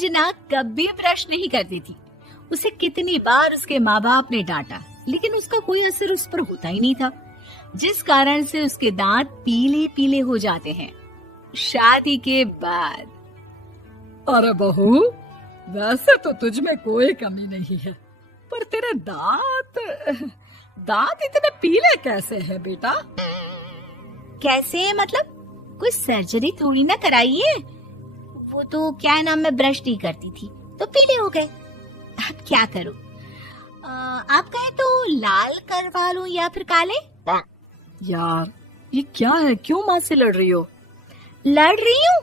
रंजना कभी ब्रश नहीं करती थी। उसे कितनी बार उसके माँ बाप ने डांटा, लेकिन उसका कोई असर उस पर होता ही नहीं था, जिस कारण से उसके दांत पीले पीले हो जाते हैं। शादी के बाद अरे बहू, वैसे तो तुझ में कोई कमी नहीं है, पर तेरे दांत इतने पीले कैसे हैं बेटा? कैसे मतलब? कोई सर्जरी थोड़ी ना कराई है। वो तो क्या नाम, मैं ब्रश नहीं करती थी तो पीले हो गए। अब क्या करूं? आप कहें तो लाल करवा लूं या फिर काले? यार ये क्या है, क्यों माँ से लड़ रही हो? लड़ रही हूँ?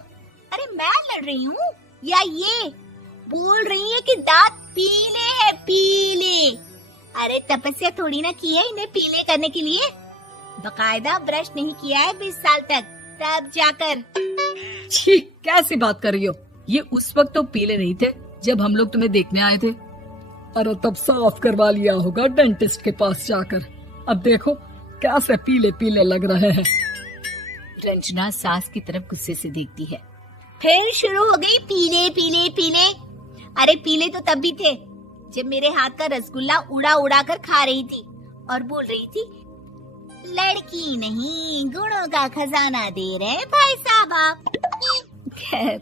अरे मैं लड़ रही हूँ या ये बोल रही है कि दांत पीले हैं, पीले। अरे तपस्या थोड़ी ना की है इन्हें पीले करने के लिए। बकायदा ब्रश नहीं किया है 20 साल तक, तब जाकर। छी, कैसी बात कर रही हो? ये उस वक्त तो पीले नहीं थे जब हम लोग तुम्हें देखने आए थे। अरे तब साफ करवा लिया होगा डेंटिस्ट के पास जाकर। अब देखो कैसे पीले पीले लग रहे हैं। रंजना सास की तरफ गुस्से से देखती है। फिर शुरू हो गई पीले पीले पीले। अरे पीले तो तब भी थे जब मेरे हाथ का रसगुल्ला उड़ा उड़ा कर खा रही थी और बोल रही थी, लड़की नहीं गुणों का खजाना दे रहे भाई साहब आप। खैर,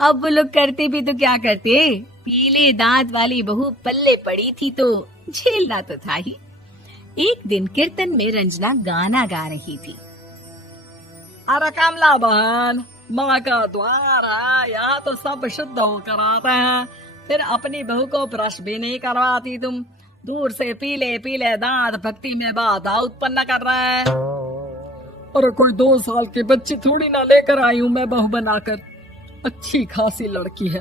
अब वो लोग करते भी तो क्या करते, पीले दांत वाली बहू पल्ले पड़ी थी तो झेलना तो था ही। एक दिन कीर्तन में रंजना गाना गा रही थी। अरे कमला बहन, माँ का द्वार है, यहाँ तो सब शुद्ध होकर आते हैं, फिर अपनी बहू को ब्रश भी नहीं करवाती तुम। दूर से पीले पीले दांत भक्ति में बाधा उत्पन्न कर रहे हैं। अरे कोई 2 साल के बच्ची थोड़ी ना लेकर आई हूँ मैं बहू बनाकर। अच्छी खासी लड़की है,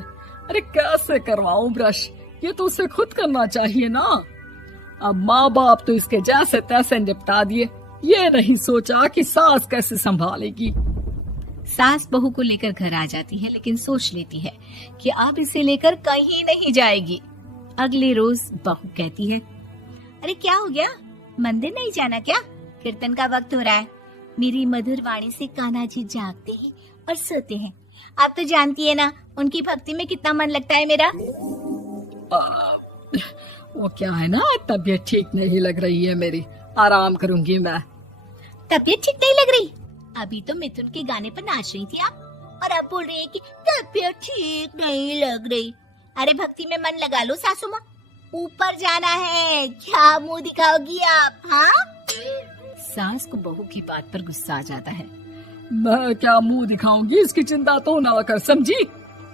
अरे कैसे करवाऊं ब्रश? ये तो उसे खुद करना चाहिए ना। अब माँ बाप तो इसके जैसे तैसे निपटा दिए, ये नहीं सोचा कि सास कैसे संभालेगी। सास बहू को लेकर घर आ जाती है, लेकिन सोच लेती है कि अब इसे लेकर कहीं नहीं जाएगी। अगले रोज बहू कहती है, अरे क्या हो गया, मंदिर नहीं जाना क्या? कीर्तन का वक्त हो रहा है। मेरी मधुर वाणी से कान्हा जी जागते हैं और सोते हैं। आप तो जानती है ना उनकी भक्ति में कितना मन लगता है मेरा। वो क्या है ना, तबीयत ठीक नहीं लग रही है मेरी, आराम करूंगी मैं। तबीयत ठीक नहीं लग रही? अभी तो मिथुन के गाने पर नाच रही थी आप, और अब बोल रही है कि तबीयत ठीक नहीं लग रही। अरे भक्ति में मन लगा लो सासू माँ, ऊपर जाना है, क्या मुंह दिखाओगी आप? हाँ? सास को बहू की बात पर गुस्सा आ जाता है। मैं क्या मुंह दिखाऊंगी, इसकी चिंता तो ना कर, समझी?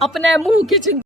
अपने मुंह की चिंता